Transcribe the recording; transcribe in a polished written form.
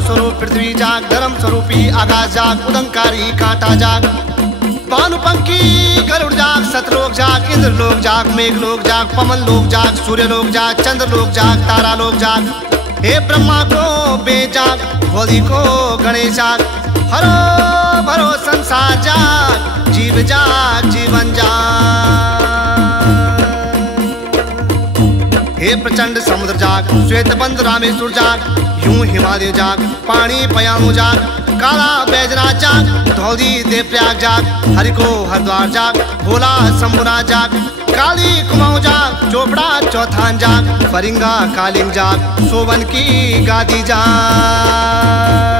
स्वरूप पृथ्वी जाग, धर्म स्वरूपी आकाश जाग, उदंकारी कांटा जाग, भानुपंखी गरुड़ जाग, सतलोक जाग, इंद्र लोक जाग, मेघ लोक जाग, पवन लोक जाग, सूर्य लोक जाग, चंद्र लोक जाग, तारा लोक जाग। हे ब्रह्मा को वेद जाग, होली को गणेश जाग, हरो भरो संसार जाग, जीव जाग, जीवन जाग। हे प्रचंड समुद्र जाग, श्वेत बंद रामेश्वर जाग, यूं हिमालय जाग, पानी पयाणु जाग, काला बैजनाथ जाग, धौली देवप्रयाग जाग, हरि को हरिद्वार जाग, भोला शंभुनाथ जाग, काली कुमाऊं जाग, चोपड़ा चौथान जाग, फरिंगा कालिंग जाग, सोवन की गादी जाग।